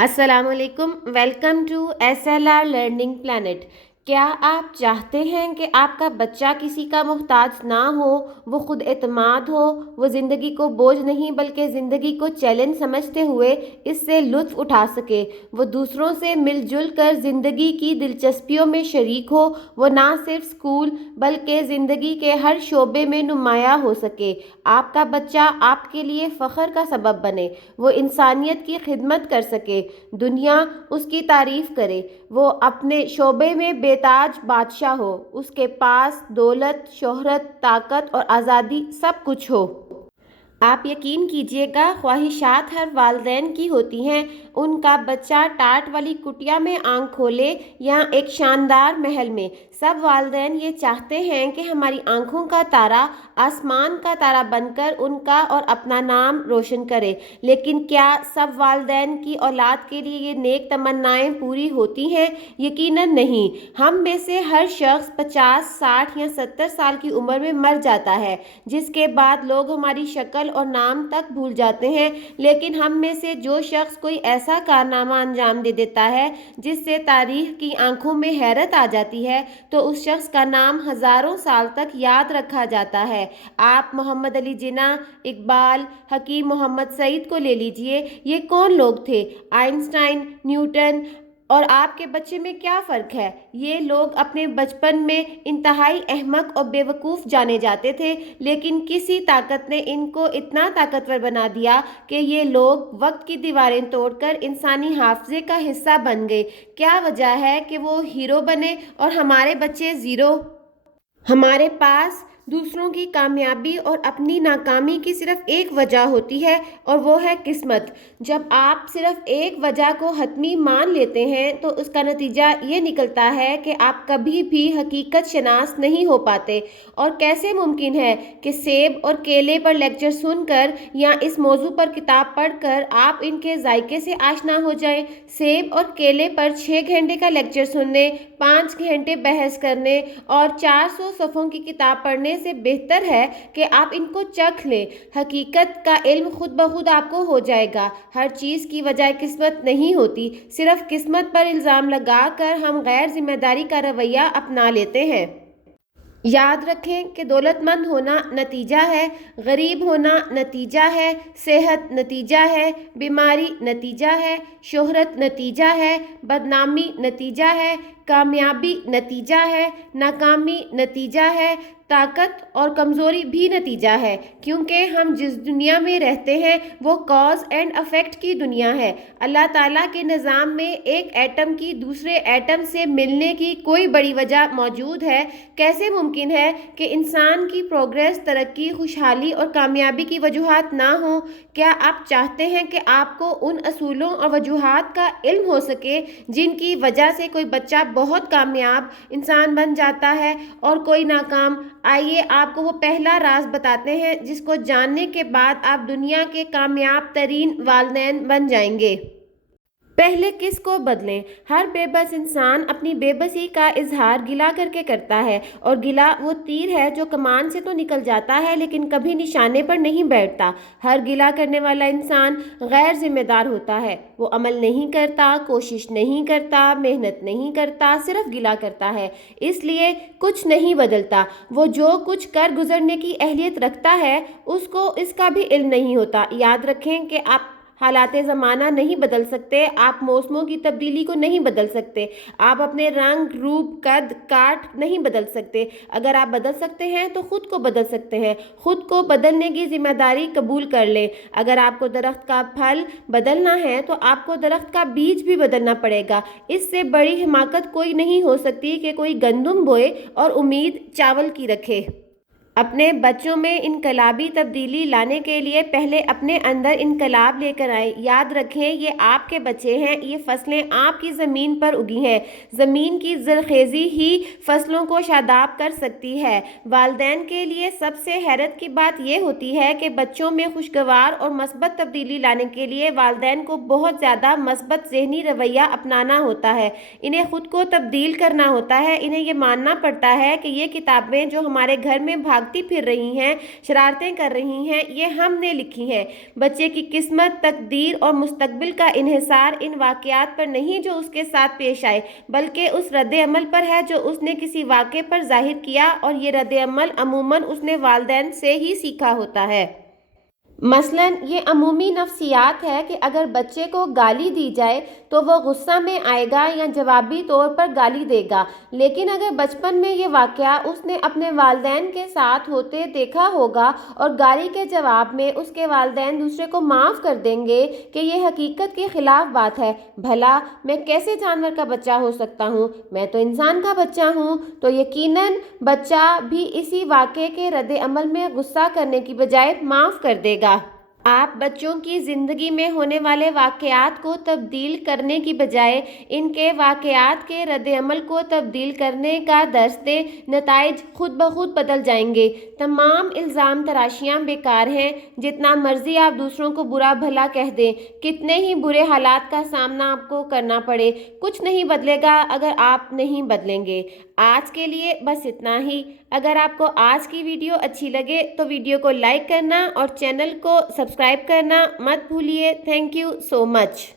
السلام علیکم، welcome to SLR learning plant. کیا آپ چاہتے ہیں کہ آپ کا بچہ کسی کا محتاج نہ ہو، وہ خود اعتماد ہو، وہ زندگی کو بوجھ نہیں بلکہ زندگی کو چیلنج سمجھتے ہوئے اس سے لطف اٹھا سکے، وہ دوسروں سے مل جل کر زندگی کی دلچسپیوں میں شریک ہو، وہ نہ صرف اسکول بلکہ زندگی کے ہر شعبے میں نمایاں ہو سکے؟ آپ کا بچہ آپ کے لیے فخر کا سبب بنے، وہ انسانیت کی خدمت کر سکے، دنیا اس کی تعریف کرے، وہ اپنے شعبے میں بے تاج بادشاہ ہو، اس کے پاس دولت، شہرت، طاقت اور آزادی سب کچھ ہو۔ آپ یقین کیجئے گا، خواہشات ہر والدین کی ہوتی ہیں، ان کا بچہ ٹاٹ والی کٹیا میں آنکھ کھولے یا ایک شاندار محل میں۔ سب والدین یہ چاہتے ہیں کہ ہماری آنکھوں کا تارا آسمان کا تارا بن کر ان کا اور اپنا نام روشن کرے، لیکن کیا سب والدین کی اولاد کے لیے یہ نیک تمنائیں پوری ہوتی ہیں؟ یقیناً نہیں۔ ہم میں سے ہر شخص 50، 60 یا 70 سال کی عمر میں مر جاتا ہے، جس کے بعد لوگ ہماری شکل اور نام تک بھول جاتے ہیں، لیکن ہم میں سے جو شخص کوئی ایسا کارنامہ انجام دے دیتا ہے جس سے تاریخ کی آنکھوں میں حیرت آ جاتی ہے تو اس شخص کا نام ہزاروں سال تک یاد رکھا جاتا ہے۔ آپ محمد علی جناح، اقبال، حکیم محمد سعید کو لے لیجئے۔ یہ کون لوگ تھے؟ آئنسٹائن، نیوٹن اور آپ کے بچے میں کیا فرق ہے؟ یہ لوگ اپنے بچپن میں انتہائی احمق اور بے وقوف جانے جاتے تھے، لیکن کسی طاقت نے ان کو اتنا طاقتور بنا دیا کہ یہ لوگ وقت کی دیواریں توڑ کر انسانی حافظے کا حصہ بن گئے۔ کیا وجہ ہے کہ وہ ہیرو بنے اور ہمارے بچے زیرو؟ ہمارے پاس دوسروں کی کامیابی اور اپنی ناکامی کی صرف ایک وجہ ہوتی ہے اور وہ ہے قسمت۔ جب آپ صرف ایک وجہ کو حتمی مان لیتے ہیں تو اس کا نتیجہ یہ نکلتا ہے کہ آپ کبھی بھی حقیقت شناس نہیں ہو پاتے۔ اور کیسے ممکن ہے کہ سیب اور کیلے پر لیکچر سن کر یا اس موضوع پر کتاب پڑھ کر آپ ان کے ذائقے سے آشنا ہو جائیں؟ سیب اور کیلے پر 6 گھنٹے کا لیکچر سننے، 5 گھنٹے بحث کرنے اور 400 صفحوں کی کتاب پڑھنے سے بہتر ہے کہ آپ ان کو چکھ لیں۔ حقیقت کا علم خود بخود آپ کو ہو جائے گا۔ ہر چیز کی وجہ قسمت نہیں ہوتی، صرف قسمت پر الزام لگا کر ہم غیر ذمہ داری کا رویہ اپنا لیتے ہیں۔ یاد رکھیں کہ دولت مند ہونا نتیجہ ہے، غریب ہونا نتیجہ ہے، صحت نتیجہ ہے، بیماری نتیجہ ہے، شہرت نتیجہ ہے، بدنامی نتیجہ ہے، کامیابی نتیجہ ہے، ناکامی نتیجہ ہے، طاقت اور کمزوری بھی نتیجہ ہے، کیونکہ ہم جس دنیا میں رہتے ہیں وہ کاز اینڈ افیکٹ کی دنیا ہے۔ اللہ تعالیٰ کے نظام میں ایک ایٹم کی دوسرے ایٹم سے ملنے کی کوئی بڑی وجہ موجود ہے۔ کیسے ممکن ہے کہ انسان کی پروگریس، ترقی، خوشحالی اور کامیابی کی وجوہات نہ ہوں؟ کیا آپ چاہتے ہیں کہ آپ کو ان اصولوں اور وجوہات کا علم ہو سکے جن کی وجہ سے کوئی بچہ بہت کامیاب انسان بن جاتا ہے اور کوئی ناکام؟ آئیے آپ کو وہ پہلا راز بتاتے ہیں جس کو جاننے کے بعد آپ دنیا کے کامیاب ترین والدین بن جائیں گے۔ پہلے کس کو بدلیں؟ ہر بے بس انسان اپنی بے بسی کا اظہار گلا کر کے کرتا ہے، اور گلا وہ تیر ہے جو کمان سے تو نکل جاتا ہے لیکن کبھی نشانے پر نہیں بیٹھتا۔ ہر گلا کرنے والا انسان غیر ذمہ دار ہوتا ہے، وہ عمل نہیں کرتا، کوشش نہیں کرتا، محنت نہیں کرتا، صرف گلا کرتا ہے، اس لیے کچھ نہیں بدلتا۔ وہ جو کچھ کر گزرنے کی اہلیت رکھتا ہے اس کو اس کا بھی علم نہیں ہوتا۔ یاد رکھیں کہ آپ حالات زمانہ نہیں بدل سکتے، آپ موسموں کی تبدیلی کو نہیں بدل سکتے، آپ اپنے رنگ، روپ، قد، کاٹ نہیں بدل سکتے۔ اگر آپ بدل سکتے ہیں تو خود کو بدل سکتے ہیں، خود کو بدلنے کی ذمہ داری قبول کر لیں۔ اگر آپ کو درخت کا پھل بدلنا ہے تو آپ کو درخت کا بیج بھی بدلنا پڑے گا۔ اس سے بڑی حماقت کوئی نہیں ہو سکتی کہ کوئی گندم بوئے اور امید چاول کی رکھے۔ اپنے بچوں میں انقلابی تبدیلی لانے کے لیے پہلے اپنے اندر انقلاب لے کر آئیں۔ یاد رکھیں یہ آپ کے بچے ہیں، یہ فصلیں آپ کی زمین پر اگی ہیں۔ زمین کی زرخیزی ہی فصلوں کو شاداب کر سکتی ہے۔ والدین کے لیے سب سے حیرت کی بات یہ ہوتی ہے کہ بچوں میں خوشگوار اور مثبت تبدیلی لانے کے لیے والدین کو بہت زیادہ مثبت ذہنی رویہ اپنانا ہوتا ہے، انہیں خود کو تبدیل کرنا ہوتا ہے، انہیں یہ ماننا پڑتا ہے کہ یہ کتابیں جو ہمارے گھر میں بھاگ بھاگتی پھر رہی ہیں، شرارتیں کر رہی ہیں، یہ ہم نے لکھی ہیں۔ بچے کی قسمت، تقدیر اور مستقبل کا انحصار ان واقعات پر نہیں جو اس کے ساتھ پیش آئے، بلکہ اس رد عمل پر ہے جو اس نے کسی واقعے پر ظاہر کیا، اور یہ رد عمل عموماً اس نے والدین سے ہی سیکھا ہوتا ہے۔ مثلاً یہ عمومی نفسیات ہے کہ اگر بچے کو گالی دی جائے تو وہ غصہ میں آئے گا یا جوابی طور پر گالی دے گا، لیکن اگر بچپن میں یہ واقعہ اس نے اپنے والدین کے ساتھ ہوتے دیکھا ہوگا اور گالی کے جواب میں اس کے والدین دوسرے کو معاف کر دیں گے کہ یہ حقیقت کے خلاف بات ہے، بھلا میں کیسے جانور کا بچہ ہو سکتا ہوں، میں تو انسان کا بچہ ہوں، تو یقیناً بچہ بھی اسی واقعے کے رد عمل میں غصہ کرنے کی بجائے معاف کر دے گا۔ آپ بچوں کی زندگی میں ہونے والے واقعات کو تبدیل کرنے کی بجائے ان کے واقعات کے رد عمل کو تبدیل کرنے کا درس دیں، نتائج خود بخود بدل جائیں گے۔ تمام الزام تراشیاں بیکار ہیں، جتنا مرضی آپ دوسروں کو برا بھلا کہہ دیں، کتنے ہی برے حالات کا سامنا آپ کو کرنا پڑے، کچھ نہیں بدلے گا اگر آپ نہیں بدلیں گے۔ آج کے لیے بس اتنا ہی۔ اگر آپ کو آج کی ویڈیو اچھی لگے تو ویڈیو کو لائک کرنا اور چینل کو سبسکرائب کرنا مت بھولیے۔ Thank you so much.